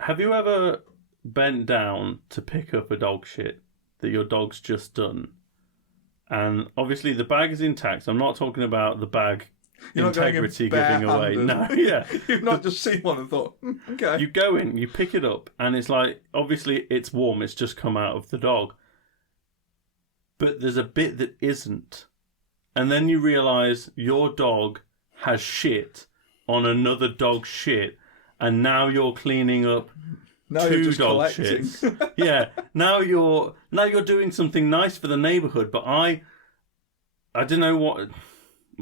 Have you ever bent down to pick up a dog shit that your dog's just done? And obviously the bag is intact. I'm not talking about the bag You're integrity giving away. No, yeah. You've not just seen one and thought, okay. You go in, you pick it up, and it's like, obviously it's warm, it's just come out of the dog. But there's a bit that isn't. And then you realise your dog has shit on another dog's shit, and now you're cleaning up two dog shits. Yeah. Now you're doing something nice for the neighbourhood, but I don't know what.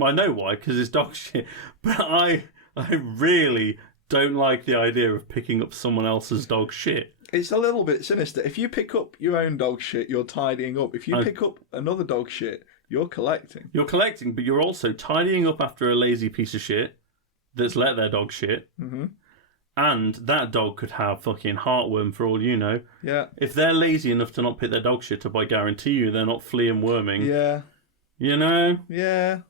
I know why, because it's dog shit. But I really don't like the idea of picking up someone else's dog shit. It's a little bit sinister. If you pick up your own dog shit, you're tidying up. If you pick up another dog shit, you're collecting. You're collecting, but you're also tidying up after a lazy piece of shit that's let their dog shit. Mm-hmm. And that dog could have fucking heartworm for all you know. Yeah. If they're lazy enough to not pick their dog shit up, I guarantee you they're not flea and worming. Yeah. You know? Yeah.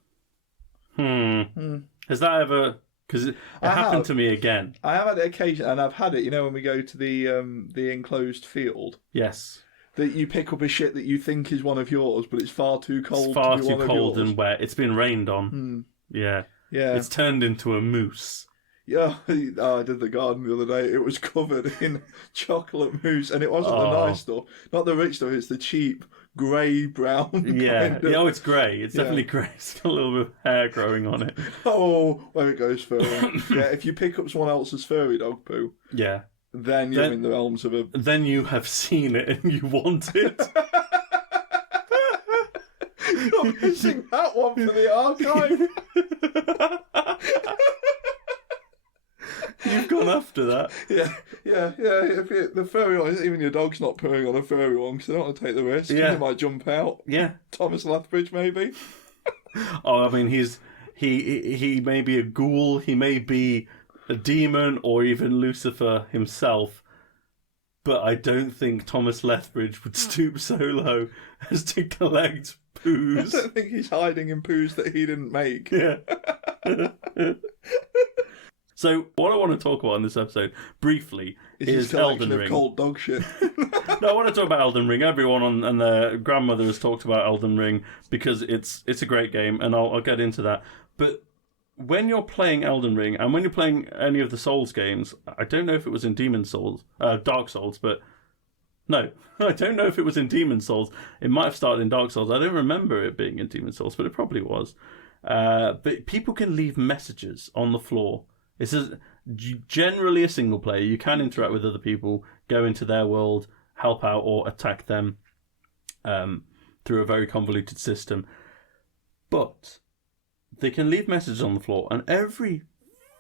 Has that ever... Because it happened to me again. I have had it occasionally, and I've had it, when we go to the enclosed field. Yes. That you pick up a shit that you think is one of yours, but it's far too cold It's far to be too one cold of yours. and wet. It's been rained on. Yeah. Yeah. It's turned into a mousse. Yeah, I did the garden the other day. It was covered in chocolate mousse, and it wasn't the nice stuff. Not the rich stuff, it's the cheap, grey-brown Yeah. kind of... Oh, it's grey. It's definitely grey. It's got a little bit of hair growing on it. Oh, where it goes furry. Yeah, if you pick up someone else's furry dog poo... Yeah. Then you're in the realms of a... Then you have seen it and you want it. I'm missing that one for the archive. You've gone after that. Yeah. If the furry one, even your dog's not pooing on a furry one because they don't want to take the risk. Yeah. They might jump out. Yeah. Thomaslethbridge, maybe. Oh, I mean, he may be a ghoul, he may be a demon, or even Lucifer himself. But I don't think Thomaslethbridge would stoop so low as to collect poos. I don't think he's hiding in poos that he didn't make. Yeah. So, what I want to talk about in this episode, briefly, is Elden Ring. Of cold dog shit. No, I want to talk about Elden Ring. Everyone and their grandmother has talked about Elden Ring because it's a great game, and I'll get into that. But when you're playing Elden Ring, and when you're playing any of the Souls games, I don't know if it was in Dark Souls, but no, I don't know if it was in Demon Souls. It might have started in Dark Souls. I don't remember it being in Demon Souls, but it probably was. But people can leave messages on the floor. It's generally a single player. You can interact with other people, go into their world, help out, or attack them through a very convoluted system. But they can leave messages on the floor, and every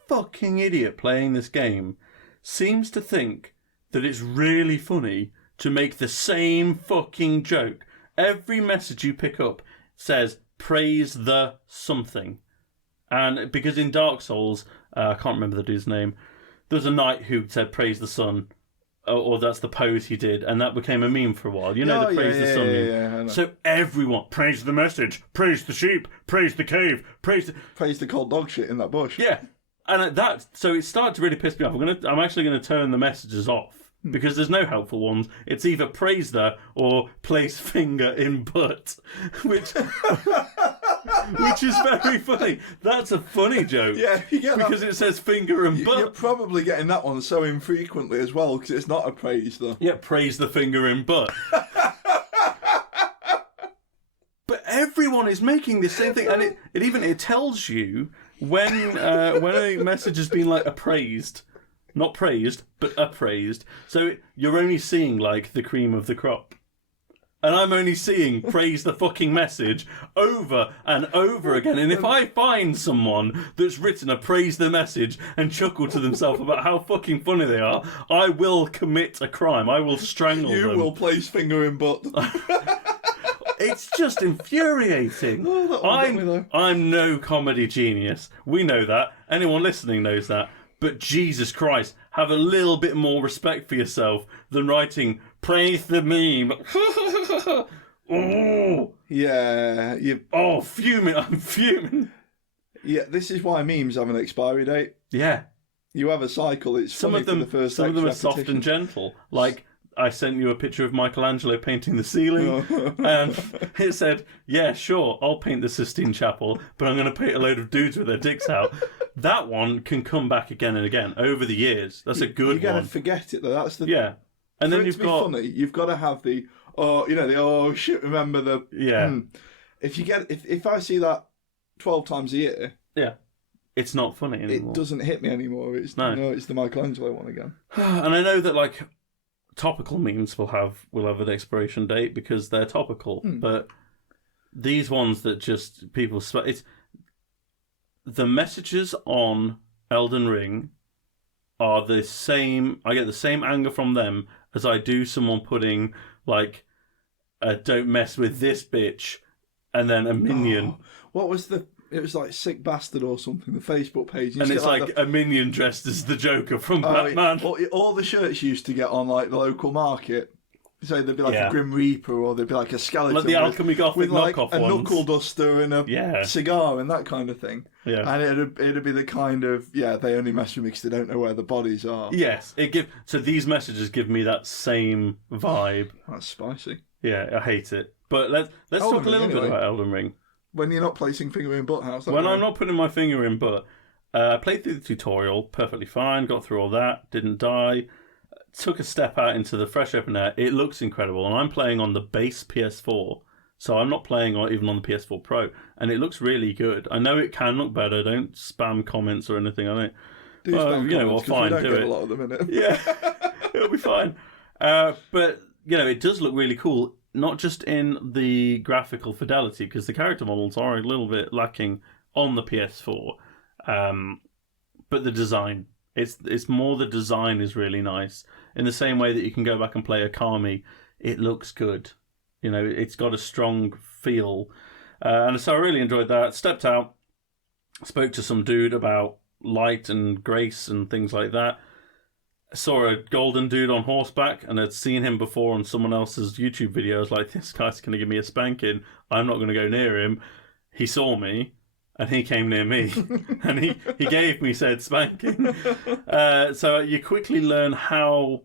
fucking idiot playing this game seems to think that it's really funny to make the same fucking joke. Every message you pick up says, praise the something. And because in Dark Souls, I can't remember the dude's name, there's a knight who said praise the sun, or that's the pose he did, and that became a meme for a while. You know, the praise the sun meme. Yeah, so everyone, praise the message, praise the sheep, praise the cave, praise the cold dog shit in that bush. Yeah. And so it started to really piss me off. I'm actually going to turn the messages off. Because there's no helpful ones. It's either praise the or place finger in butt, which is very funny. That's a funny joke. Yeah, you get because it says finger and butt. You're probably getting that one so infrequently as well because it's not a praise though. Yeah, praise the finger in butt. But everyone is making the same thing, and it tells you when a message has been like appraised. Not praised, but appraised. So you're only seeing, like, the cream of the crop. And I'm only seeing praise the fucking message over and over again. And if I find someone that's written a praise the message and chuckle to themselves about how fucking funny they are, I will commit a crime. I will strangle them. You will place finger in butt. It's just infuriating. I'm no comedy genius. We know that. Anyone listening knows that. But Jesus Christ, have a little bit more respect for yourself than writing, praise the meme. Oh. Yeah. Oh, fuming. I'm fuming. Yeah, this is why memes have an expiry date. Yeah. You have a cycle. It's Some funny of them, for the first some of them are X soft and repetition. gentle. Like I sent you a picture of Michelangelo painting the ceiling, and it said, "Yeah, sure, I'll paint the Sistine Chapel, but I'm going to paint a load of dudes with their dicks out." That one can come back again and again over the years. That's a good You're one. going to forget it though. That's the Yeah, and for then it you've to be got funny. You've got to have the oh shit. Remember the yeah. If you get if I see that 12 times a year, Yeah, it's not funny anymore. it doesn't hit me anymore. It's it's the Michelangelo one again. And I know that like topical memes will have an expiration date because they're topical, but these ones that just people it's the messages on Elden Ring are the same. I get the same anger from them as I do someone putting like "don't mess with this bitch" and then a minion. Oh, what was it was like Sick Bastard or something, the Facebook page. And it's like a minion dressed as the Joker from Batman. All the shirts you used to get on like the local market. So there'd be like a Grim Reaper, or there'd be like a skeleton. Like the Alchemy Gothic with like knockoff a ones. knuckle duster and a cigar and that kind of thing. Yeah. And it'd be the kind of, they only mess with me because they don't know where the bodies are. Yes. So these messages give me that same vibe. That's spicy. Yeah, I hate it. But let's talk a little bit about Elden Ring. When you're not placing finger in butt, how's that When going? I'm not putting my finger in butt, I played through the tutorial perfectly fine, got through all that, didn't die, took a step out into the fresh open air. It looks incredible, and I'm playing on the base PS4, so I'm not playing even on the PS4 Pro, and it looks really good. I know it can look better. Don't spam comments or anything on it. Do spam we'll fine, we don't do get it. a lot of them in it. Yeah, it'll be fine. But it does look really cool. Not just in the graphical fidelity, because the character models are a little bit lacking on the PS4, but the design. It's more the design is really nice. In the same way that you can go back and play Akami, it looks good. It's got a strong feel. And so I really enjoyed that. Stepped out, spoke to some dude about light and grace and things like that. Saw a golden dude on horseback, and I'd seen him before on someone else's YouTube video. I was like, this guy's going to give me a spanking. I'm not going to go near him. He saw me, and he came near me, and he gave me said spanking. So you quickly learn how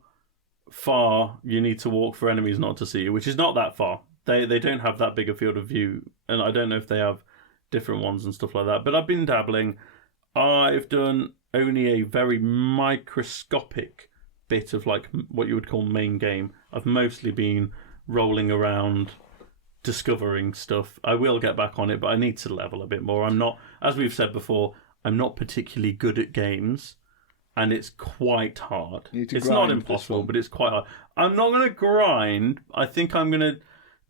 far you need to walk for enemies not to see you, which is not that far. They don't have that big a field of view, and I don't know if they have different ones and stuff like that. But I've been dabbling. I've done only a very microscopic bit of like what you would call main game. I've mostly been rolling around, discovering stuff. I will get back on it, but I need to level a bit more. I'm not, as we've said before, I'm not particularly good at games, and it's quite hard. It's not impossible, but it's quite hard. I'm not going to grind. I think I'm going to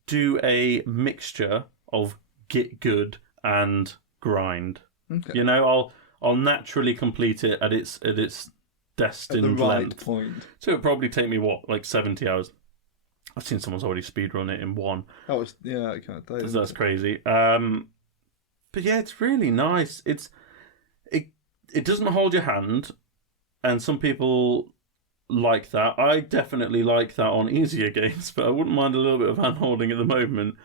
do a mixture of get good and grind. Okay. I'll naturally complete it at its destined at the right length. point. So it'll probably take me, like 70 hours. I've seen someone's already speedrun it in one. That was, I can't tell you. That's crazy. But yeah, it's really nice. It doesn't hold your hand, and some people like that. I definitely like that on easier games, but I wouldn't mind a little bit of hand holding at the moment.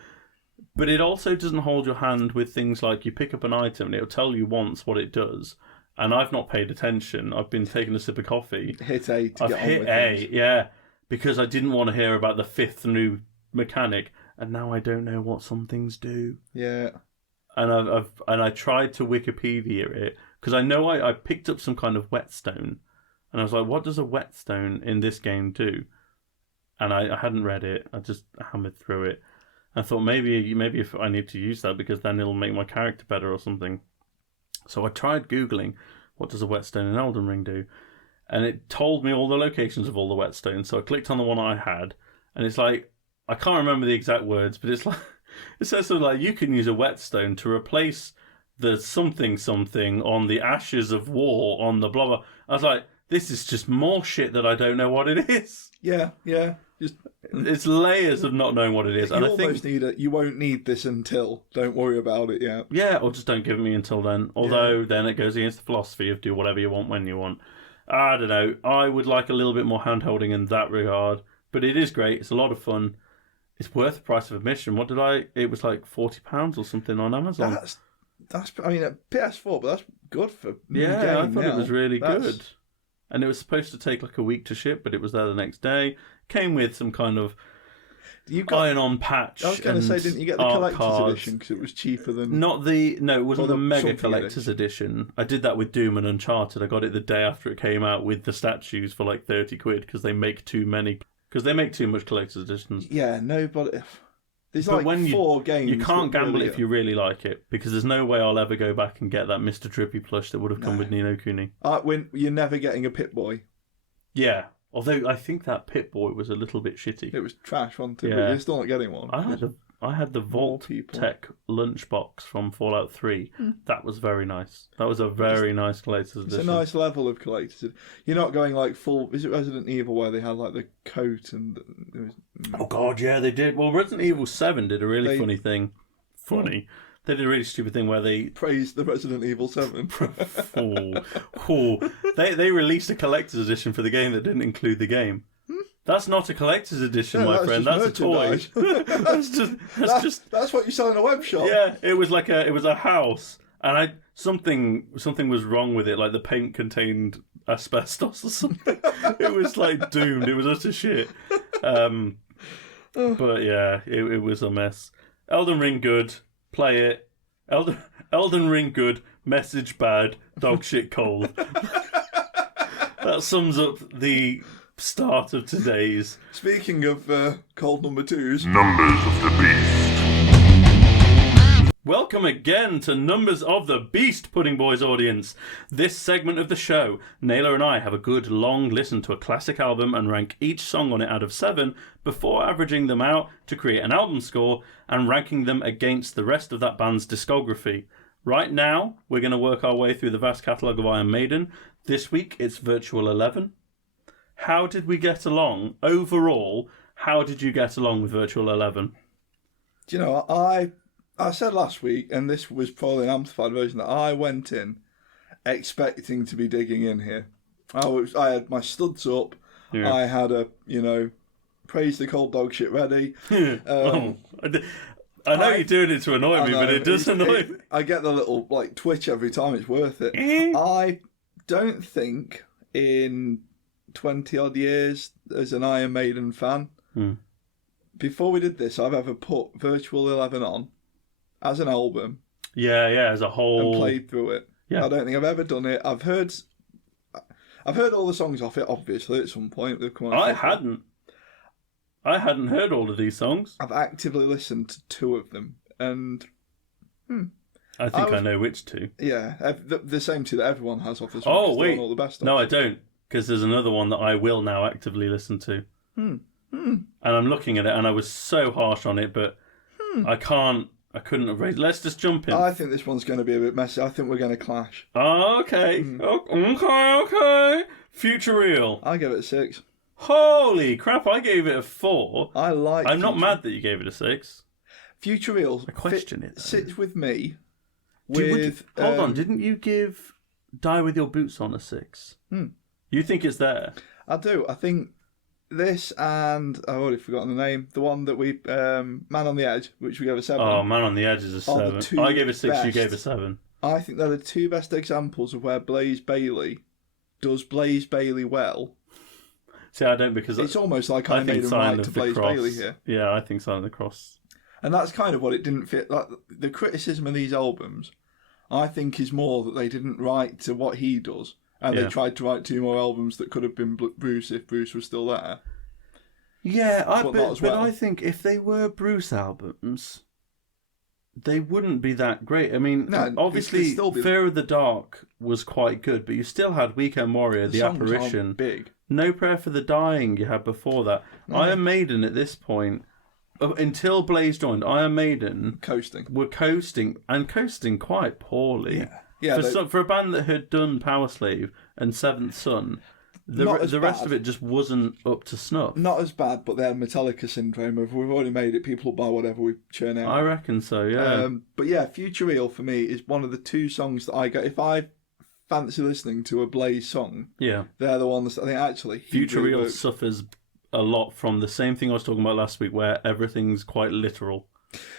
But it also doesn't hold your hand with things like you pick up an item and it'll tell you once what it does. And I've not paid attention. I've been taking a sip of coffee. Hit A to I've get on hit with A, things. yeah, because I didn't want to hear about the 5th new mechanic, and now I don't know what some things do. Yeah. And I tried to Wikipedia it because I know I picked up some kind of whetstone, and I was like, what does a whetstone in this game do? And I hadn't read it. I just hammered through it. I thought maybe if I need to use that because then it'll make my character better or something. So I tried Googling what does a whetstone in Elden Ring do, and it told me all the locations of all the whetstones. So I clicked on the one I had, and it's like, I can't remember the exact words, but it's like, it says something like you can use a whetstone to replace the something on the ashes of war on the blah blah. I was like, this is just more shit that I don't know what it is. Yeah. Just it's layers of not knowing what it is. You and almost need it. You won't need this until. Don't worry about it yet. Yeah, or just don't give me until then. Although then it goes against the philosophy of do whatever you want when you want. I don't know. I would like a little bit more hand-holding in that regard. But it is great. It's a lot of fun. It's worth the price of admission. It was like £40 or something on Amazon. That's. I mean, a PS4, but that's good for. Yeah, I thought it was really good. and it was supposed to take like a week to ship, but it was there the next day. Came with some kind of iron-on patch. I was going to say, didn't you get the collector's edition because it was cheaper than? No, it wasn't the mega collector's edition. I did that with Doom and Uncharted. I got it the day after it came out with the statues for like 30 quid because they make too many. Because they make too much collector's editions. Yeah, nobody. There's like 4 games. You can't gamble if you really like it, because there's no way I'll ever go back and get that Mr. Trippy plush that would have come with Ni no Kuni. When you're never getting a Pip-Boy. Yeah, although I think that Pip-Boy was a little bit shitty. It was trash, wasn't it? Yeah. But you're still not getting one. I had the Vault Tech lunchbox from Fallout 3. That was very nice. That was a very nice collector's edition. It's a nice level of collector's. You're not going like full. Is it Resident Evil where they had like the coat and? Oh God, yeah, they did. Well, Resident Evil 7 did a really funny thing. Funny. They did a really stupid thing where they praised the Resident Evil 7. They released a collector's edition for the game that didn't include the game. That's not a collector's edition, my friend. That's a toy. That's what you sell in a web shop. Yeah, it was a house, and something was wrong with it. Like the paint contained asbestos or something. It was like doomed. It was utter shit. But yeah, it was a mess. Elden Ring good. Play it. Elden Ring good. Message bad. Dog shit cold. That sums up the start of today's. Speaking of cold number 2s. Numbers of the Beast. Welcome again to Numbers of the Beast, Pudding Boys audience. This segment of the show, Naylor and I have a good long listen to a classic album and rank each song on it out of 7 before averaging them out to create an album score and ranking them against the rest of that band's discography. Right now, we're going to work our way through the vast catalogue of Iron Maiden. This week, it's Virtual 11. How did we get along? Overall, how did you get along with Virtual 11? Do you know, I said last week, and this was probably an amplified version, that I went in expecting to be digging in here. I had my studs up. Yeah. I had praise the cold dog shit ready. I know you're doing it to annoy me, but it does annoy me. I get the little twitch every time. It's worth it. I don't think in 20 odd years as an Iron Maiden fan, before we did this, I've ever put Virtual 11 on as an album. Yeah, as a whole. And played through it. Yeah. I don't think I've ever done it. I've heard all the songs off it, obviously, at some point. They've come on. I hadn't heard all of these songs. I've actively listened to 2 of them, and I think I know which 2. Yeah, the same 2 that everyone has off this one. Oh, wait. All the best no, I don't, because there's another one that I will now actively listen to. And I'm looking at it, and I was so harsh on it, but I couldn't have raised. Let's just jump in. I think this one's going to be a bit messy. I think we're going to clash. Oh, okay. Okay. Future Real. I give it a 6. Holy crap, I gave it a 4. I'm not mad that you gave it a 6. Future Real. I question it. Sits with me. Hold on, didn't you give Die With Your Boots On a 6? You think it's there? I do. I think this and I've already forgotten the name. The one that we Man on the Edge, which we gave a 7. Oh, Man on the Edge is a 7. I gave a 6. Best. You gave a 7. I think they're the 2 best examples of where Blaze Bayley does Blaze Bayley well. See, I don't, because it's almost like I made a right to Blaze Bayley here. Yeah, I think Sign of the Cross. And that's kind of what it didn't fit. Like the criticism of these albums, I think, is more that they didn't write to what he does. And they tried to write 2 more albums that could have been Bruce if Bruce was still there. Yeah, but I think if they were Bruce albums, they wouldn't be that great. I mean, obviously, Fear of the Dark was quite good, but you still had Weekend Warrior, The Apparition, big. No Prayer for the Dying you had before that. Iron Maiden at this point, until Blaze joined, Iron Maiden were coasting quite poorly. Yeah, for a band that had done Power Slave and Seventh Son, the rest of it just wasn't up to snuff. Not as bad, but they had Metallica syndrome of we've already made it, people will buy whatever we churn out. I reckon so, yeah. But yeah, Future Real for me is one of the 2 songs that I go, if I fancy listening to a Blaze song, they're the ones I think actually Future Real suffers a lot from the same thing I was talking about last week, where everything's quite literal.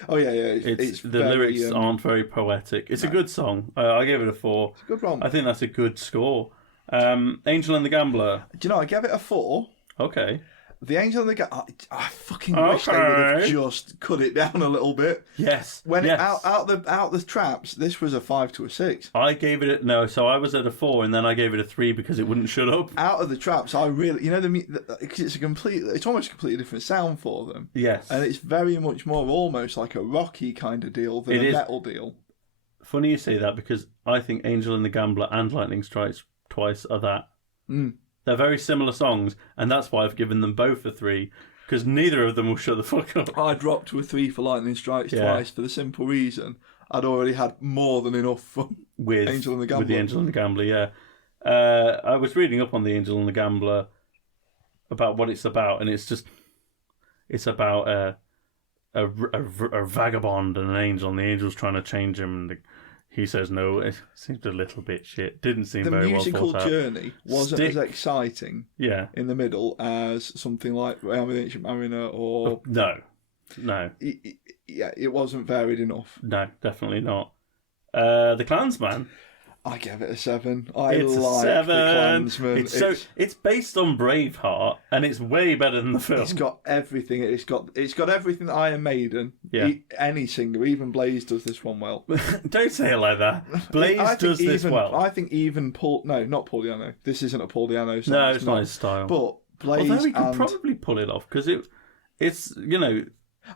Oh yeah. It's the lyrics aren't very poetic. It's a good song. I gave it a 4. It's a good romp. I think that's a good score. Angel and the Gambler. Do you know, I gave it a 4. Okay. The Angel and the Gambler, I fucking wish they would have just cut it down a little bit. Yes. When out the traps, this was a 5 to a 6. I gave it so I was at a 4, and then I gave it a 3 because it wouldn't shut up. Out of the traps, I really, because it's almost a completely different sound for them. Yes. And it's very much more almost like a rocky kind of deal than a metal deal. Funny you say that, because I think Angel and the Gambler and Lightning Strikes Twice are that. They're very similar songs, and that's why I've given them both a 3, because neither of them will shut the fuck up. I dropped to a 3 for Lightning Strikes Twice for the simple reason I'd already had more than enough fun with Angel and the Gambler. With the Angel and the Gambler, yeah. I was reading up on the Angel and the Gambler about what it's about, and it's about a vagabond and an angel, and the angel's trying to change him, and he says no. It seems a little bit shit. Didn't seem very well thought out. The musical journey wasn't as exciting in the middle as something like Ancient Mariner or... No. It wasn't varied enough. No, definitely not. The Klansman. I gave it a 7. It's a 7. The Klansman. It's based on Braveheart, and it's way better than the film. It's got everything. It's got everything that Iron Maiden. Yeah. Any singer, even Blaze does this one well. Don't say it like that. Blaze does this well. I think even not Paul Di'Anno. This isn't a Paul Di'Anno song. No, it's not his style. But Blaze, although he could probably pull it off, because it's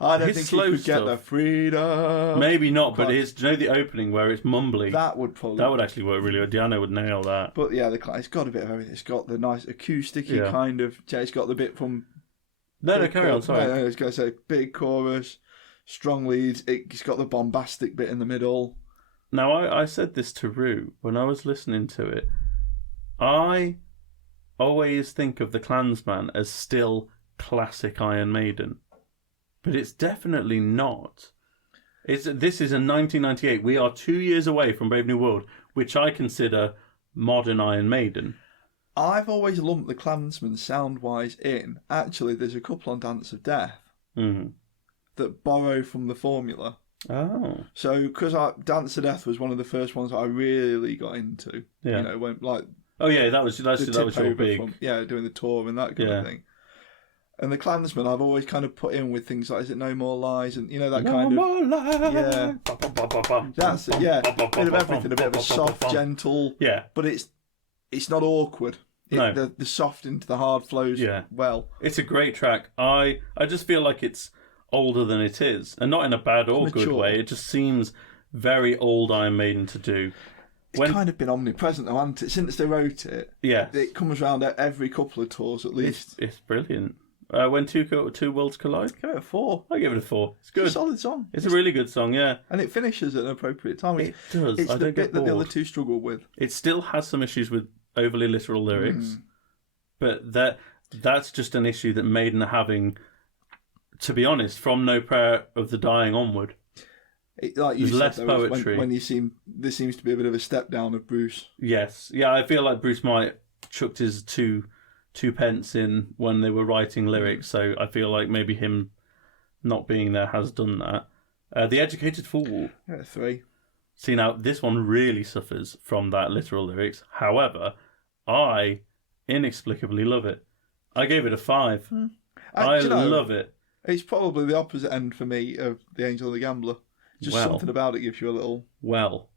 I don't think he could get the freedom. Maybe not, but do you know the opening where it's mumbly? That would actually work really well. Di'Anno would nail that. But yeah, it's got a bit of everything. It's got the nice acousticy kind of. It's got the bit from. No, carry on. Sorry. No, I was going to say big chorus, strong leads. It's got the bombastic bit in the middle. Now, I said this to Rue when I was listening to it. I always think of the Klansman as still classic Iron Maiden. But it's definitely not. This is in 1998. We are 2 years away from Brave New World, which I consider modern Iron Maiden. I've always lumped the Klansman sound-wise in. Actually, there's a couple on Dance of Death that borrow from the formula. Oh. So, because Dance of Death was one of the first ones that I really got into. Yeah. When Oh yeah, that was your big. Doing the tour and that kind of thing. And the Klansman, I've always kind of put in with things like, is it No More Lies? And, that kind of... No More Lies! Yeah. That's it, yeah. A bit of everything, a bit of a soft, gentle... Yeah. But it's not awkward. No. The soft into the hard flows well. It's a great track. I just feel like it's older than it is. And not in a bad or good way. It just seems very old Iron Maiden to do. It's kind of been omnipresent, though, hasn't it? Since they wrote it. Yeah. It comes around every couple of tours, at least. It's brilliant. When two worlds collide? Give it a 4. I give it a 4. It's good. It's a solid song. It's a really good song, yeah. And it finishes at an appropriate time. It does. It's the bit that the other two struggle with. It still has some issues with overly literal lyrics, but that's just an issue that Maiden are having, to be honest, from No Prayer of the Dying onward. Like you There's less poetry. When there seems to be a bit of a step down of Bruce. Yes. Yeah, I feel like Bruce might chucked his two pence in when they were writing lyrics, so I feel like maybe him not being there has done that. The Educated Fool. Yeah, 3. See, now, this one really suffers from that literal lyrics. However, I inexplicably love it. I gave it a 5. I love it. It's probably the opposite end for me of The Angel and the Gambler. Just something about it gives you a little... Well,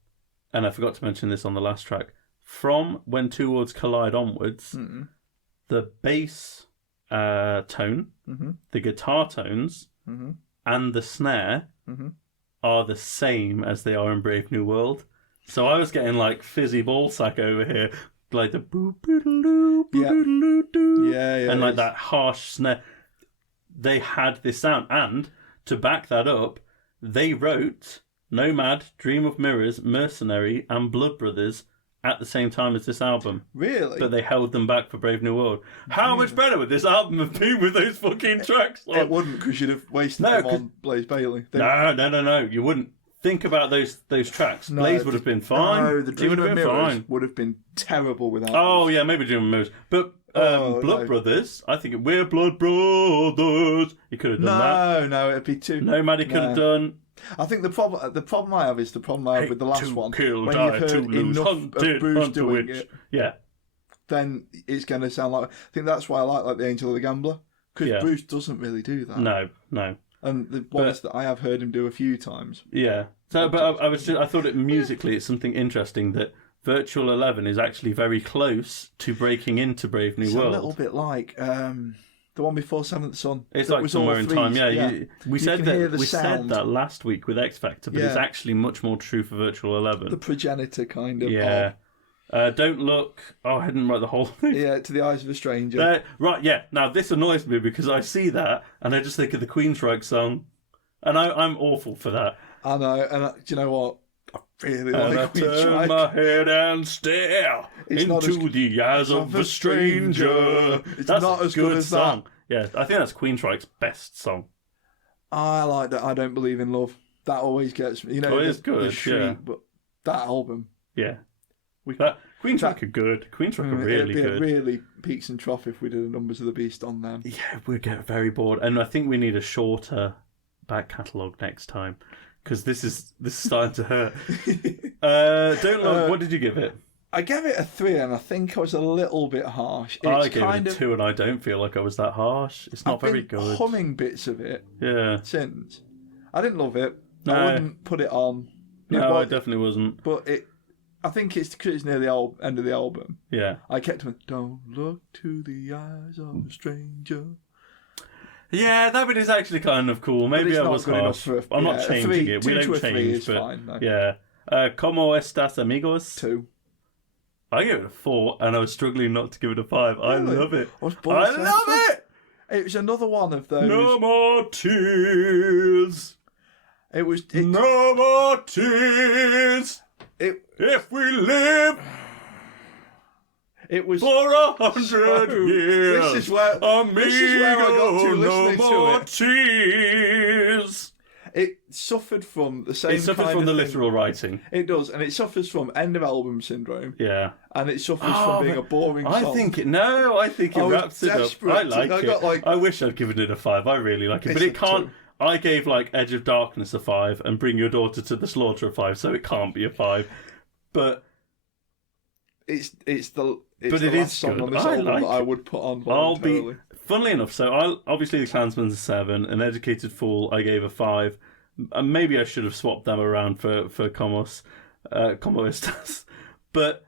and I forgot to mention this on the last track. From When Two Worlds Collide onwards... The bass tone, the guitar tones, and the snare are the same as they are in Brave New World. So I was getting like fizzy ball sack over here, like the boo boo doo boo doo doo, and like that harsh snare. They had this sound, and to back that up, they wrote Nomad, Dream of Mirrors, Mercenary, and Blood Brothers at the same time as this album. Really? But they held them back for Brave New World. How much better would this album have been with those fucking tracks? It wouldn't, because you'd have wasted them on Blaze Bayley. No. You wouldn't. Think about those tracks. Blaze would have been fine. No, the Dream of Mirrors would have been terrible without them. Yeah, maybe Dream of Mirrors. But Blood Brothers, I think we're Blood Brothers. He could have done that. No, it'd be too... Nomad he could have done. I think the problem I have is the problem I have with the last one. Kill, when die, you've heard to lose, enough hunted, of Bruce hunt doing witch. it. Yeah. then it's going to sound like... I think that's why I like the Angel of the Gambler, because Bruce doesn't really do that. No. And the ones that I have heard him do a few times. Yeah. So, but I thought it musically, it's something interesting that Virtual 11 is actually very close to breaking into Brave New World. It's a little bit like the one before Seventh Son. It's like Somewhere in Time. Yeah. We said that last week with X Factor, but it's actually much more true for Virtual 11. The progenitor kind of. Yeah. Don't look. Oh, I didn't write the whole thing. Yeah, to the eyes of a stranger. Right. Yeah. Now this annoys me because I see that and I just think of the Queensryche song, and I'm awful for that. I know. And do you know what? I really like Queensryche. Turn my head and stare into the eyes of a stranger. That's not as good as song. that. Yeah, I think that's Queensryche's best song. I like that. I Don't Believe in Love. That always gets me. You know, it's good. But that album. Yeah. Queensryche are good. Queensryche are really good. It'd be really peaks and trough if we did a Numbers of the Beast on them. Yeah, we'd get very bored. And I think we need a shorter back catalogue next time. Because this is starting to hurt. Don't look. What did you give it? I gave it a 3, and I think I was a little bit harsh. I gave it a 2, and I don't feel like I was that harsh. It's not very good. I've been humming bits of it. Yeah. Since I didn't love it, No. I wouldn't put it on. No, I definitely wasn't. But I think it's because it's near the end of the album. Yeah. I kept on. Don't look to the eyes of a stranger. Yeah, that bit is actually kind of cool. Maybe I was harsh. I'm not changing it. We don't change. But fine, no. Yeah. Como estas amigos? 2. I gave it a 4, and I was struggling not to give it a 5. Really? I love it. I love it! It was another one of those. No more tears. No more tears. If we live. It was for 100 years. This is where I got to listening no more to it. Tears. It suffered from the same. It suffered from the literal writing. It does, and it suffers from end of album syndrome. Yeah, and it suffers from being a boring song. I think it wraps it up. I like it. I wish I'd given it a 5. I really like it, but it can't. 2. I gave like Edge of Darkness a 5 and Bring Your Daughter to the Slaughter a 5, so it can't be a 5. But it's the last song on this album that I would put on voluntarily. Funnily enough, so obviously The Clansman's a 7, An Educated Fool I gave a 5. Maybe I should have swapped them around for Como Estas. But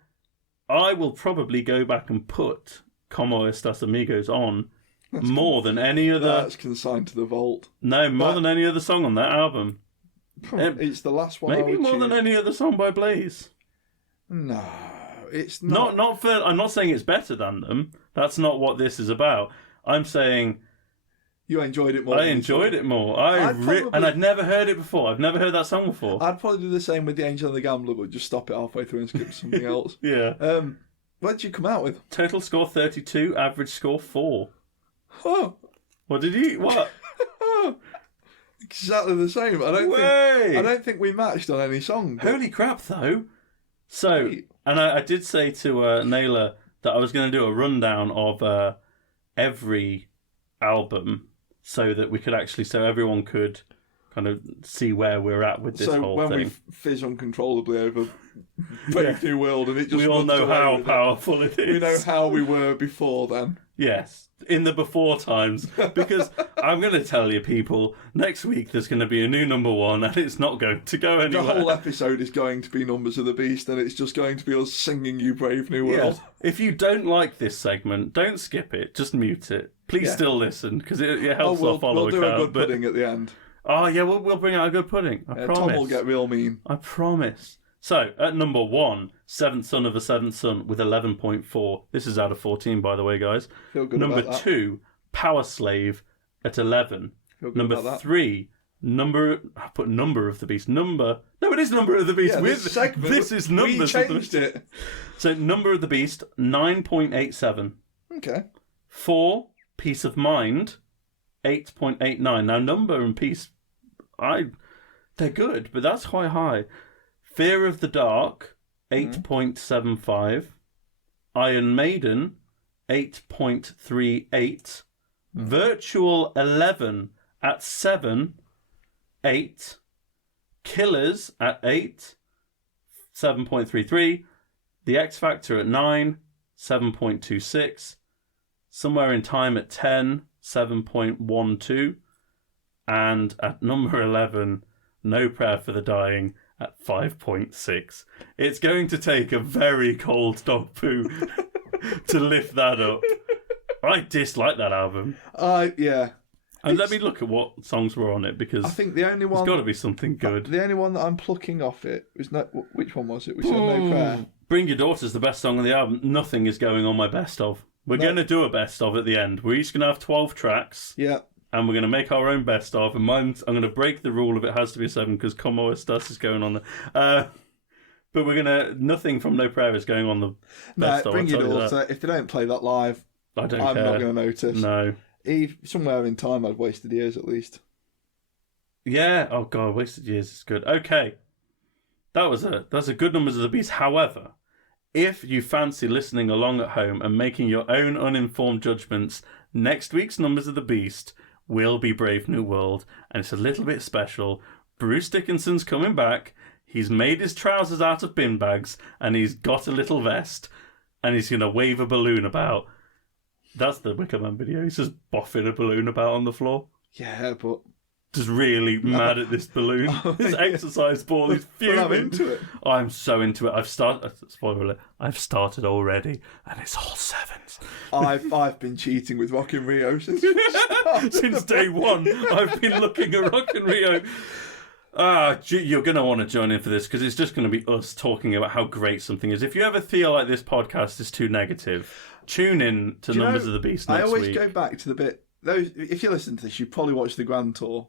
I will probably go back and put Como Estas Amigos on more than any other... That's consigned to the vault. No, more than any other song on that album. It's the last one maybe more than any other song by Blaze. No, it's not. Not for... I'm not saying it's better than them. That's not what this is about. I'm saying... You enjoyed it more. I enjoyed it more. And I'd never heard it before. I've never heard that song before. I'd probably do the same with The Angel and the Gambler, but just stop it halfway through and skip to something else. Yeah. What did you come out with? Total score 32, average score 4. Oh. What did you... What? Exactly the same. I don't think we matched on any song. But... Holy crap, though. So, and I did say to Naylor that I was going to do a rundown of every album so that we could actually, so everyone could kind of see where we're at with this whole thing. So when we fizz uncontrollably over Brave New World and it just... We all know how powerful it is. We know how we were before then. Yes, in the before times. Because I'm going to tell you, people, next week there's going to be a new number 1 and it's not going to go anywhere. The whole episode is going to be Numbers of the Beast and it's just going to be us singing you Brave New World. Yeah. If you don't like this segment, don't skip it. Just mute it. Please still listen because it helps our follow account. We'll do a good pudding at the end. Oh, yeah, we'll bring out a good pudding. I promise. Tom will get real mean. I promise. So, at number 1, Seventh Son of a Seventh Son with 11.4. This is out of 14, by the way, guys. Feel good number about that. 2, Power Slave at 11. Feel good number about that. 3, I put Number of the Beast. No, it is Number of the Beast. Yeah, this is Numbers we of the Beast. changed it. So, Number of the Beast, 9.87. Okay. 4, Peace of Mind, 8.89. Now, Number and Peace, they're good, but that's quite high. Fear of the Dark, 8.75. Iron Maiden, 8.38. Virtual 11 at 7, 8. Killers at 8, 7.33. The X Factor at 9, 7.26. Somewhere in Time at 10, 7.12. And at number 11, No Prayer for the Dying at 5.6. It's going to take a very cold dog poo to lift that up. I dislike that album. Yeah. And let me look at what songs were on it, because I think the only one... there's got to be something good. The only one that I'm plucking off it was... Which one was it? We said No Prayer. Bring Your Daughter's the best song on the album. Nothing is going on my best of. We're going to do a best of at the end. We're each going to have 12 tracks. Yeah. And we're going to make our own best of. And I'm going to break the rule of it has to be a 7 because Como Estas is going on there. But we're going to... Nothing from No Prayer is going on the best of. Bring Your Daughter. If they don't play that live, I'm not going to notice. No. Somewhere in Time, I'd Wasted Years at least. Yeah. Oh, God. Wasted Years is good. Okay. That's a good Numbers of the Beast. However, if you fancy listening along at home and making your own uninformed judgments, next week's Numbers of the Beast will be Brave New World, and it's a little bit special. Bruce Dickinson's coming back. He's made his trousers out of bin bags, and he's got a little vest, and he's going to wave a balloon about. That's the Wicker Man video. He's just boffing a balloon about on the floor. Yeah, but... Just really mad at this balloon. This exercise ball is fuming. I'm into it. I'm so into it. Spoiler alert, I've started already, and it's all 7s. I've been cheating with Rock in Rio since day one. I've been looking at Rock in Rio. You're going to want to join in for this, because it's just going to be us talking about how great something is. If you ever feel like this podcast is too negative, tune in to Numbers of the Beast next week. I always go back to the bit... If you listen to this, you probably watched the Grand Tour.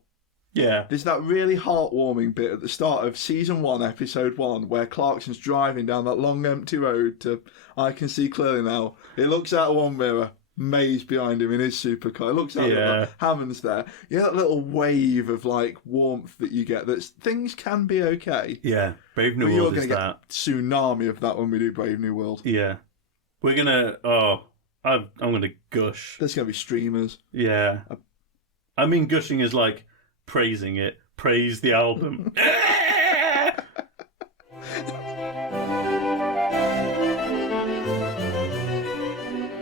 Yeah. There's that really heartwarming bit at the start of Season 1, Episode 1, where Clarkson's driving down that long empty road to I Can See Clearly Now. He looks out of one mirror, May's behind him in his supercar. He looks out of Hammond's there. You get that little wave of warmth that you get, that things can be okay. Yeah, Brave New World you're is going to get tsunami of that when we do Brave New World. Yeah. We're going to... I'm going to gush. There's going to be streamers. Yeah. I mean, gushing is like praising it. Praise the album.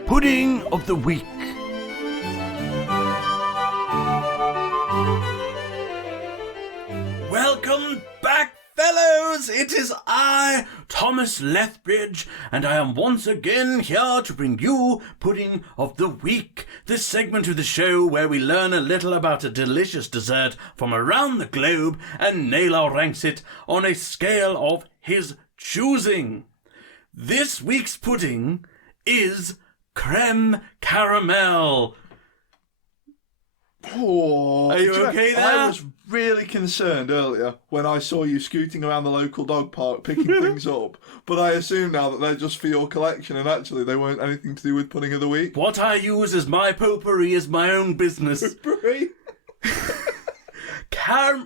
Pudding of the Week. Welcome back, fellows. It is I, thomaslethbridge, and I am once again here to bring you Pudding of the Week, this segment of the show where we learn a little about a delicious dessert from around the globe, and Naylor ranks it on a scale of his choosing. This week's pudding is creme caramel. Oh, are you okay there? I was really concerned earlier when I saw you scooting around the local dog park picking things up, but I assume now that they're just for your collection and actually they weren't anything to do with Pudding of the Week. What I use as my potpourri is my own business. Potpourri?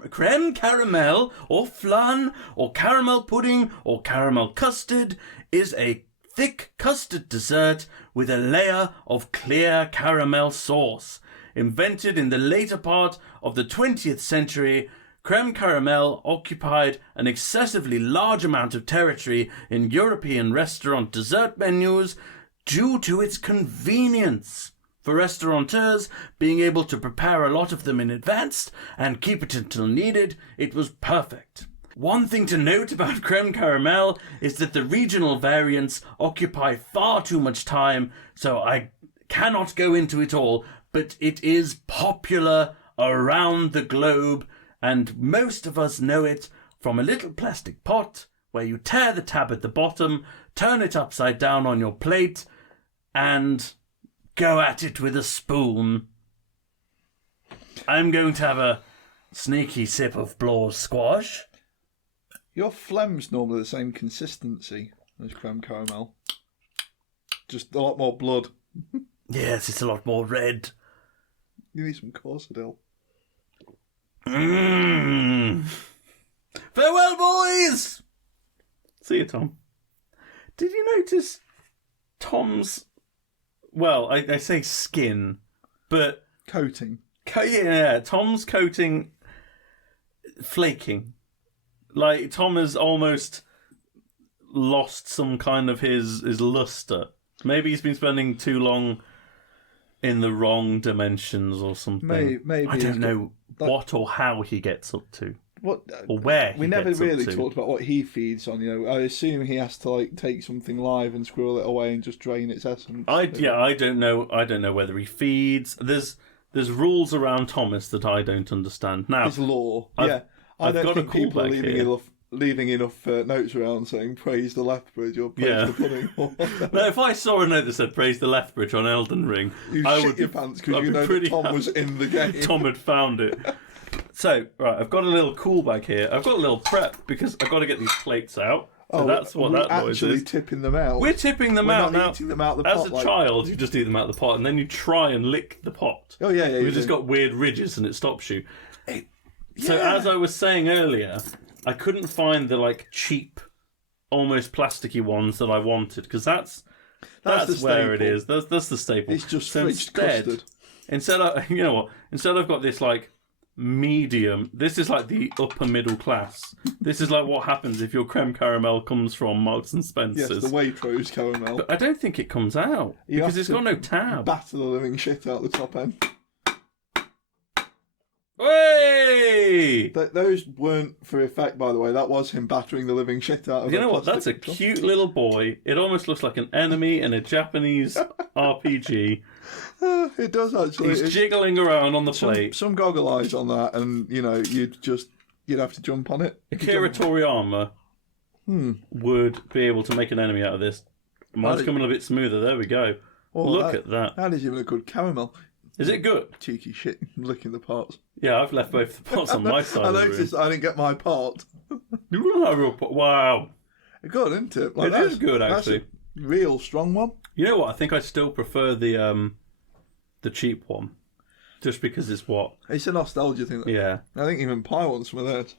Creme caramel or flan or caramel pudding or caramel custard is a thick custard dessert with a layer of clear caramel sauce. Invented in the later part of the 20th century, creme caramel occupied an excessively large amount of territory in European restaurant dessert menus due to its convenience. For restaurateurs, being able to prepare a lot of them in advance and keep it until needed, it was perfect. One thing to note about creme caramel is that the regional variants occupy far too much time, so I cannot go into it all, but it is popular around the globe, and most of us know it from a little plastic pot where you tear the tab at the bottom, turn it upside down on your plate, and go at it with a spoon. I'm going to have a sneaky sip of Blaw's squash. Your phlegm's normally the same consistency as creme caramel. Just a lot more blood. Yes, it's a lot more red. You need some Corsadil. Farewell, boys! See you, Tom. Did you notice Tom's... Well, I say skin, but... Coating. Yeah, Tom's coating flaking. Like, Tom has almost lost some kind of his luster. Maybe he's been spending too long in the wrong dimensions or something. Maybe I don't know what or how he gets up to. What or where we never really talked about what he feeds on. I assume he has to take something live and squirrel it away and just drain its essence. I don't know. I don't know whether he feeds. There's rules around Thomas that I don't understand. Now his law. I've don't got think a people are callback leaving enough notes around saying praise the Lethbridge or praise the pudding. Now, if I saw a note that said praise the Lethbridge on Elden Ring, I would shit your pants because you know that Tom was in the game. Tom had found it. So, right, I've got a little callback here. I've got a little prep because I've got to get these plates out. So that's what that noise is. We're actually tipping them out. We're tipping them out now. Eating them out of the pot. As a child, you just eat them out of the pot and then you try and lick the pot. Oh, yeah. We've just got weird ridges and it stops you. So, as I was saying earlier, I couldn't find the cheap, almost plasticky ones that I wanted because that's where it is. That's the staple. It's just fridge custard. Instead, I've got this medium. This is the upper middle class. This is what happens if your creme caramel comes from Marks and Spencer's. Yes, the Waitrose caramel. But I don't think it comes out because it's got no tab. Batter the living shit out the top end. Hey! Those weren't for effect, by the way. That was him battering the living shit out of. You know what? That's a cute little boy. It almost looks like an enemy in a Japanese RPG. It does actually. He's jiggling around on the plate. Some goggle eyes on that, and you'd have to jump on it. Akira Toriyama would be able to make an enemy out of this. Mine's coming a bit smoother. There we go. Look at that. That is even a good caramel. Is it good? Cheeky shit, licking the parts. Yeah, I've left both the pots on my side. I noticed I didn't get my part. Wow. Good, isn't it? It is good, actually. That's a real strong one. You know what? I think I still prefer the cheap one, just because it's what. It's a nostalgia thing. Yeah. I think even Pie wants some of that.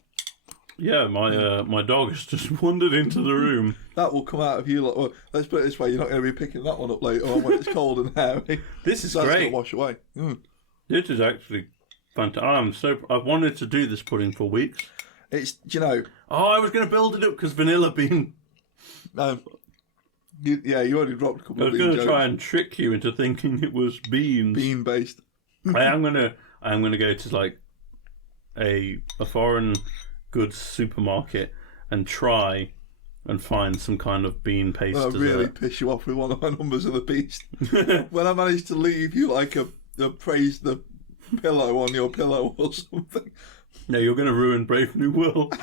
Yeah, my dog has just wandered into the room. That will come out of you. Well, let's put it this way: you're not going to be picking that one up later on when it's cold and hairy. This is great. great. Going to wash away. This is actually fantastic. I've wanted to do this pudding for weeks. It's I was going to build it up because vanilla bean. You already dropped a couple of bean jokes. I was going to try and trick you into thinking it was beans. Bean based. I am gonna go to a foreign goods supermarket and try and find some kind of bean paste. Well, I really piss you off with one of my numbers of the beast. When I managed to leave you a praise the pillow on your pillow or something. No, you're going to ruin Brave New World.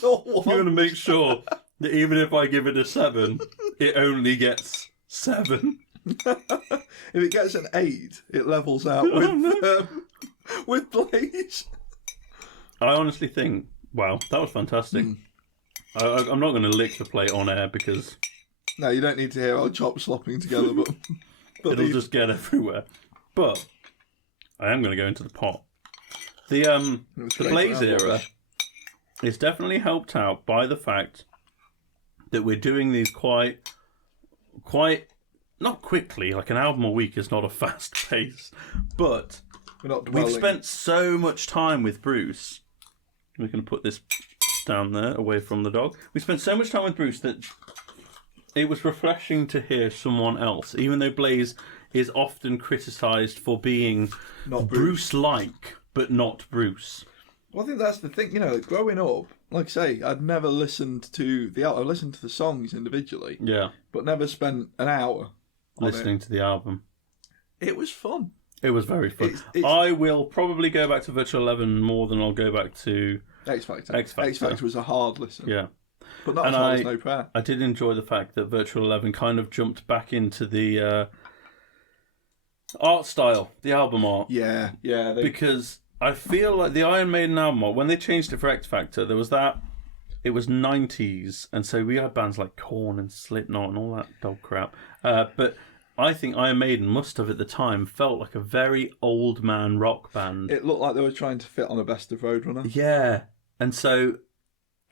You're going to make sure that even if I give it a 7, it only gets 7. If it gets an 8, it levels out with Blaze. I honestly think, wow, that was fantastic. I'm not going to lick the plate on air because... No, you don't need to hear our chops slopping together, but it'll just get everywhere. But I am going to go into the pot. The Blaze era is definitely helped out by the fact that we're doing these quite not quickly. An album a week is not a fast pace, but we've spent so much time with Bruce. We're going to put this down there, away from the dog. We spent so much time with Bruce that it was refreshing to hear someone else, even though Blaze is often criticised for being not Bruce-like, but not Bruce. Well, I think that's the thing, growing up, like I say, I'd never listened to I listened to the songs individually. Yeah. But never spent an hour listening to the album. It was fun. It was very fun. I will probably go back to Virtual 11 more than I'll go back to X Factor. X Factor was a hard listen. Yeah. But not as hard as No Prayer. I did enjoy the fact that Virtual 11 kind of jumped back into the art style, the album art. Yeah. Because I feel like the Iron Maiden album art, when they changed it for X Factor, there was that. It was 90s, and so we had bands like Korn and Slipknot and all that dog crap. But I think Iron Maiden must have at the time felt like a very old man rock band. It looked like they were trying to fit on a Best of Roadrunner. Yeah. And so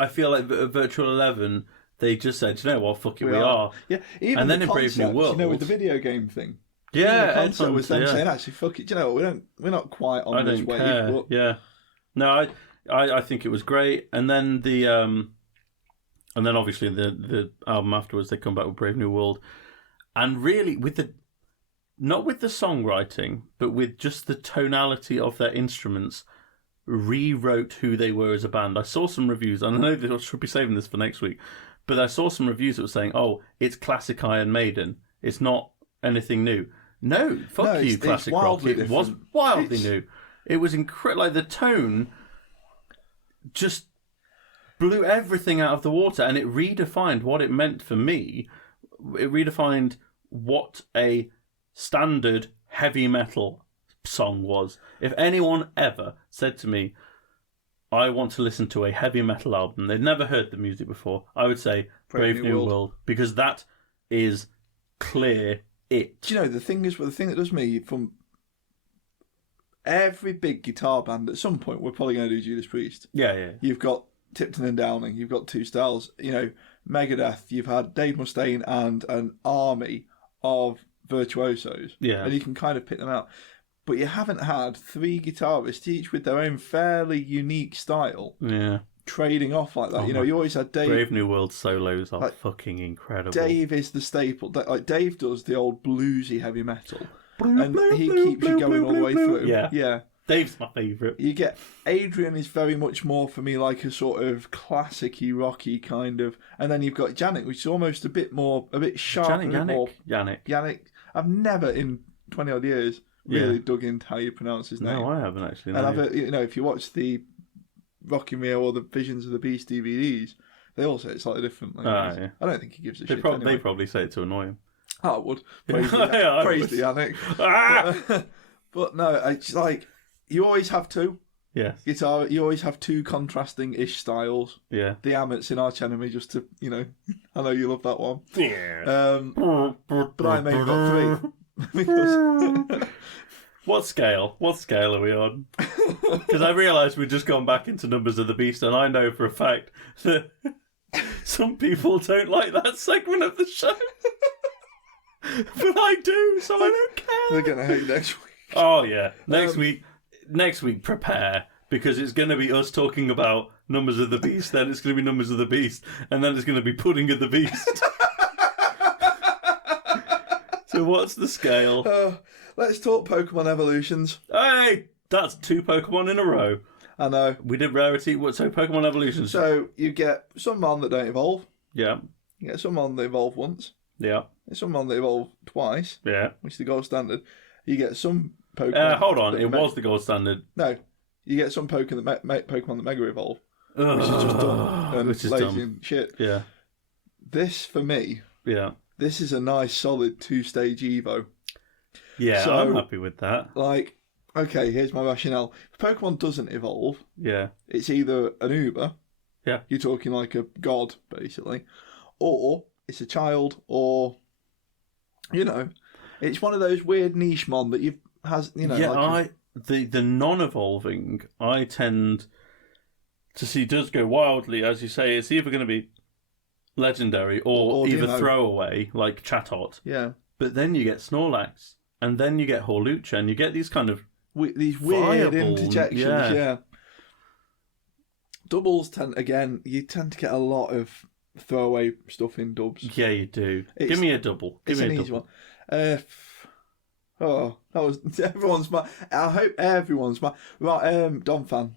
I feel like at Virtual 11, they just said, you know what, fuck it, we are. Yeah, even and then the in Brave New World. with the video game thing. Yeah, the concept was them saying, actually, fuck it, we're not quite on this wave. But... Yeah. No, I think it was great. And then and then obviously the album afterwards, they come back with Brave New World. and really not with the songwriting, but with just the tonality of their instruments, rewrote who they were as a band. I saw some reviews, and I know that I should be saving this for next week, but I saw some reviews that were saying, "Oh, it's classic Iron Maiden. It's not anything new." No, fuck you, classic rock. It was wildly new. It was incredible. Like, the tone just blew everything out of the water, and it redefined what it meant for me. It redefined what a standard heavy metal song was. If anyone ever said to me, I want to listen to a heavy metal album, they'd never heard the music before, I would say Brave New World, because that is clear it. Do you know, the thing that does me, from every big guitar band, at some point we're probably going to do Judas Priest. Yeah. You've got Tipton and Downing, you've got two styles. You know, Megadeth, you've had Dave Mustaine and an army of virtuosos. Yeah. And you can kind of pick them out. But you haven't had three guitarists, each with their own fairly unique style. Yeah. Trading off like that. You know, you always had Dave. Brave New World solos are fucking incredible. Dave is the staple. Like, Dave does the old bluesy heavy metal. And he keeps you going all the way through. Yeah. Dave's my favourite. You get Adrian is very much more for me like a sort of classic-y, rocky kind of, and then you've got Yannick, which is almost a bit sharp. Yannick. I've never in 20 odd years really dug into how you pronounce his name. No, I haven't actually. No. And you know, if you watch the Rocky Rio or the Visions of the Beast DVDs, they all say it slightly differently. Yeah. I don't think he gives a shit. They probably say it to annoy him. I would. Praise the Yannick. But no, it's like, you always have two. Yes. Guitar, you always have two contrasting-ish styles. Yeah. The Amets in Arch Enemy, just to, you know, I know you love that one. Yeah. But I made got three. Because... What scale are we on? Because I realised we'd just gone back into Numbers of the Beast, and I know for a fact that some people don't like that segment of the show. But I do, so I don't care. They're going to hate next week. Oh, yeah. Next week, prepare, because it's going to be us talking about Numbers of the Beast, then it's going to be Numbers of the Beast, and then it's going to be Pudding of the Beast. So what's the scale? Let's talk Pokemon evolutions. Hey, that's 2 Pokemon in a row. I know. We did rarity. So Pokemon evolutions. So you get some Mon that don't evolve. Yeah. You get some Mon that evolve once. Yeah. There's some Mon that evolve twice. Yeah. Which is the gold standard. You get some Pokemon... hold on, it was the gold standard. No. You get some Pokemon that Mega Evolve. Which is just dumb. And which is lazy dumb. and shit. Yeah. This, for me... Yeah. This is a nice, solid 2-stage Evo. Yeah, so, I'm happy with that. Like, okay, here's my rationale. If Pokemon doesn't evolve, it's either an Uber, you're talking like a god, basically, or it's a child, or, you know, it's one of those weird niche mon that the non-evolving, I tend to see does go wildly, as you say. It's either going to be legendary or either throwaway, like Chatot. Yeah. But then you get Snorlax. And then you get Horlucha, and you get these kind of these weird interjections. Yeah. Doubles you tend to get a lot of throwaway stuff in dubs. Yeah, you do. Give me a double. It's an easy one. That was everyone's. I hope everyone's. Right, Donphan.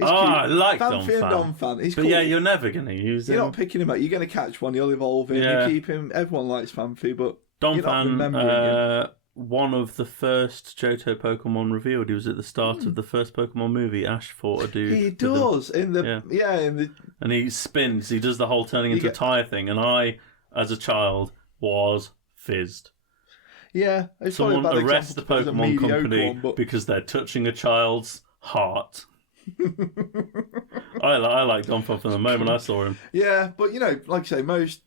I like Donphan. He's but cool. Yeah, you're never going to use him. You're not picking him up. You're going to catch one. You'll evolve him. You keep him. Everyone likes Fanfi, but. Donphan, one of the first Johto Pokemon revealed. He was at the start of the first Pokemon movie. Ash fought a dude. He does and he spins. He does the whole turning into a tire thing. And I, as a child, was fizzed. Yeah, someone arrest the Pokemon company because they're touching a child's heart. I like Donphan from the moment I saw him. Yeah, but you know, like I say, most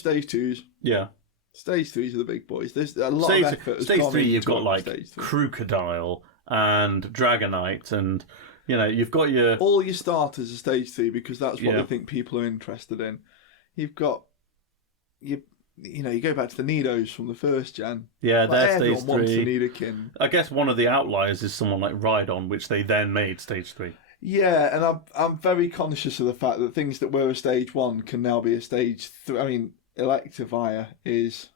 stage 2s. Yeah. Stage 3s are the big boys. There's a lot of effort. Stage 3, you've got like Crocodile and Dragonite, and you know you've got all your starters are stage 3 because that's what I think people are interested in. You've got you go back to the Nidos from the first gen. Yeah, they're stage 3. Everyone wants a Nidoking. I guess one of the outliers is someone like Rhydon, which they then made stage 3. Yeah, and I'm very conscious of the fact that things that were a stage 1 can now be a stage 3. I mean, Electivire is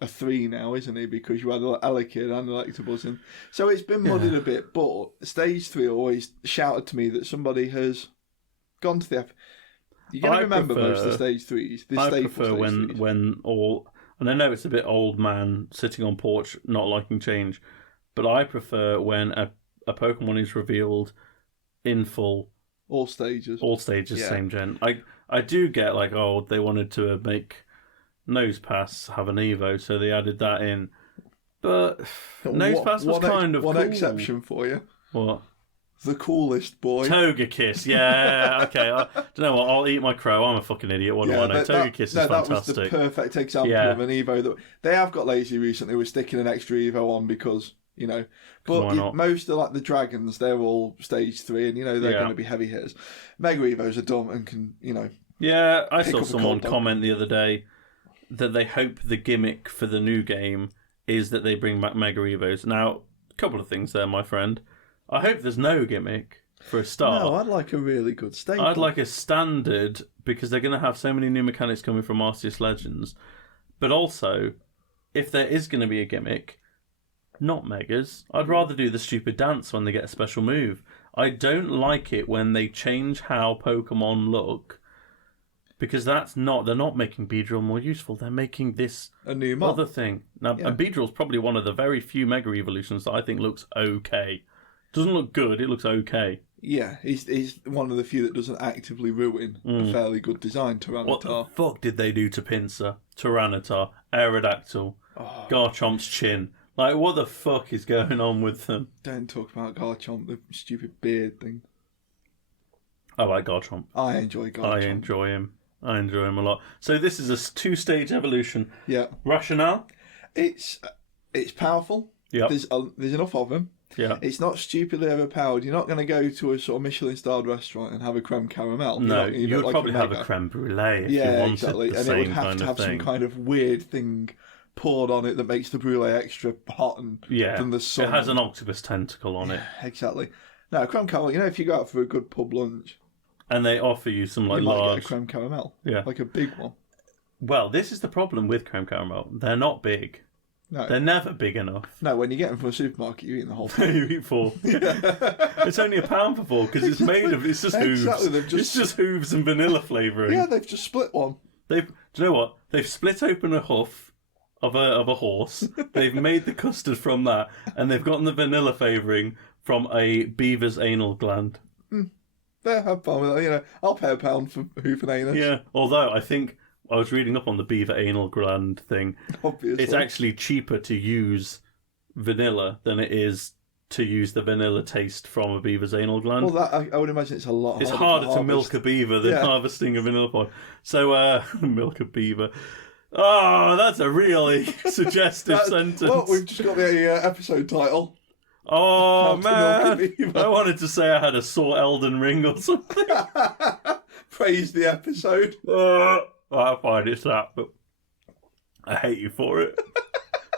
a 3 now, isn't he? Because you had Allegro and Electables in. So it's been muddied a bit, but Stage 3 always shouted to me that somebody has gone to the... You're going to remember most of the Stage 3s. I prefer when all... And I know it's a bit old man sitting on porch not liking change, but I prefer when a Pokemon is revealed in full. All stages, same gen. I do get like, oh, they wanted to make Nosepass have an Evo, so they added that in. But Nosepass was kind of one cool. exception for you. What? The coolest boy. Togekiss, yeah, okay. I don't know what, I'll eat my crow. I'm a fucking idiot. What do I know? Togekiss is fantastic. That was the perfect example of an Evo. That they have got lazy recently with sticking an extra Evo on because, you know. But most of like the dragons, they're all Stage 3 and, you know, they're going to be heavy hitters. Mega Evos are dumb and can, you know. Yeah, I saw someone comment the other day that they hope the gimmick for the new game is that they bring back Mega Evos. Now, a couple of things there, my friend. I hope there's no gimmick for a start. No, I'd like a really good staple. I'd like a standard, because they're going to have so many new mechanics coming from Arceus Legends. But also, if there is going to be a gimmick, not Megas. I'd rather do the stupid dance when they get a special move. I don't like it when they change how Pokemon look, because they're not making Beedrill more useful. They're making this a new other thing. Now, and Beedrill's probably one of the very few Mega Evolutions that I think looks okay. Doesn't look good, it looks okay. Yeah, he's one of the few that doesn't actively ruin a fairly good design, Tyranitar. What the fuck did they do to Pinsir, Tyranitar, Aerodactyl, Garchomp's chin? Like, what the fuck is going on with them? Don't talk about Garchomp, the stupid beard thing. I like Garchomp. I enjoy Garchomp. I enjoy him a lot. So this is a 2-stage evolution. Yeah. Rationale? It's powerful. Yeah. There's enough of him. Yeah. It's not stupidly overpowered. You're not going to go to a sort of Michelin-starred restaurant and have a creme caramel. No, you would probably have a creme brulee if you wanted exactly. The same kind of thing. And it would have to have some kind of weird thing poured on it that makes the brulee extra hot than the sun. It has an octopus tentacle on it. Exactly. Now, creme caramel, you know, if you go out for a good pub lunch... And they offer you some like you large... might get a creme caramel. Yeah. Like a big one. Well, this is the problem with creme caramel. They're not big. No. They're never big enough. No, when you get them from a supermarket, you're eating the whole thing. You eat 4. It's only £1 for 4 because it's made of... It's just hooves. It's just hooves and vanilla flavouring. Yeah, they've just split one. Do you know what? They've split open a hoof of a horse. They've made the custard from that, and they've gotten the vanilla flavouring from a beaver's anal gland. There, have fun with that. You know, I'll pay £1 for hoof and anus. Yeah, although I think I was reading up on the beaver anal gland thing. Obviously. It's actually cheaper to use vanilla than it is to use the vanilla taste from a beaver's anal gland. Well, I would imagine it's a lot harder. It's harder to milk a beaver than harvesting a vanilla pod. So, milk a beaver. Oh, that's a really suggestive sentence. Well, we've just got the episode title. Oh, man. I wanted to say I had a sore Elden Ring or something. Praise the episode. I find it's that, but I hate you for it.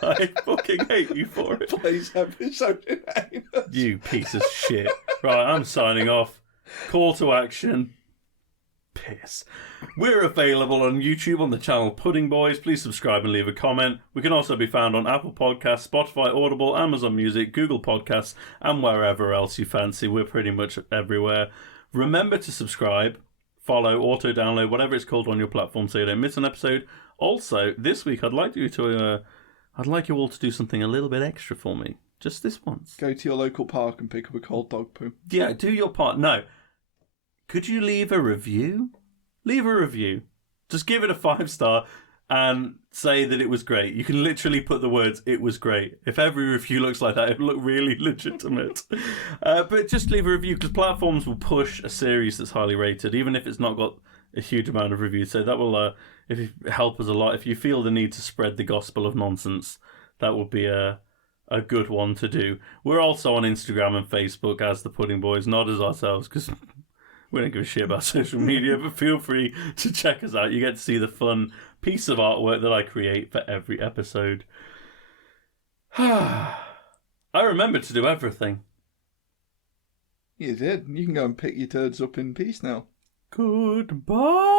I fucking hate you for it. Praise episode in anus. You piece of shit. Right, I'm signing off. Call to action. Piss. We're available on YouTube on the channel Pudding Boys. Please subscribe and leave a comment. We can also be found on Apple Podcasts, Spotify, Audible, Amazon Music, Google Podcasts, and wherever else you fancy. We're pretty much everywhere. Remember to subscribe, follow, auto-download, whatever it's called on your platform so you don't miss an episode. Also, this week I'd like you all to do something a little bit extra for me. Just this once. Go to your local park and pick up a cold dog poo. Yeah, do your part. No. Could you leave a review? Leave a review. Just give it a 5-star and say that it was great. You can literally put the words, "it was great." If every review looks like that, it will look really legitimate. But just leave a review, because platforms will push a series that's highly rated, even if it's not got a huge amount of reviews. So that will help us a lot. If you feel the need to spread the gospel of nonsense, that would be a good one to do. We're also on Instagram and Facebook as the Pudding Boys, not as ourselves, because we don't give a shit about social media, but feel free to check us out. You get to see the fun piece of artwork that I create for every episode. I remembered to do everything. You did. You can go and pick your turds up in peace now. Goodbye.